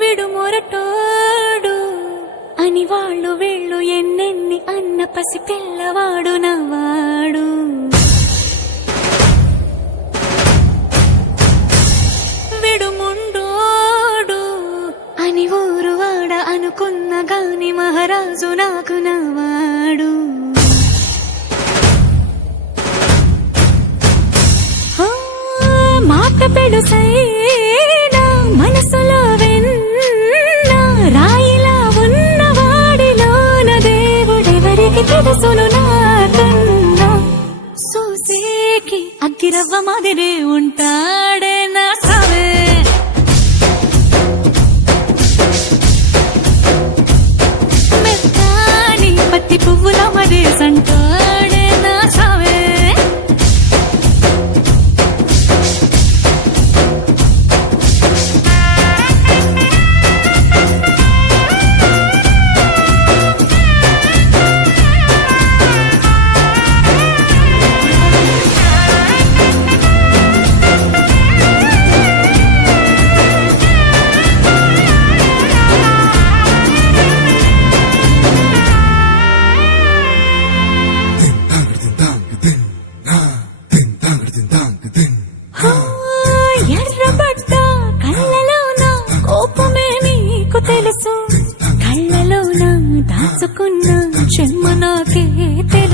విడు మొరటోడు అని వాళ్ళు వీళ్ళు ఎన్నెన్ని అన్న పసి పిల్లవాడు నవ్వాడు. విడు ముండోడు అని ఊరు వాడ అనుకున్న గాని మహారాజు నాకు నవ్వాడు. మాట పెడుసైనా మనసులో వెన్న రాయిలా ఉన్నవాడిలోన దేవుడెవరికి తెలుసును నాకన్నా. సూసేకి అగ్గిరవ్వ మాదిరే ఉంటాడే నా సావే. మెత్తాని పత్తి పువ్వుల మరే సంటాడే నా సావే. ఎర్రబడ్డ కళ్ళలోన కోపమే నీకు తెలుసు, కళ్ళలోన దాచుకున్న చెమ్మ నాకే తెలుసు.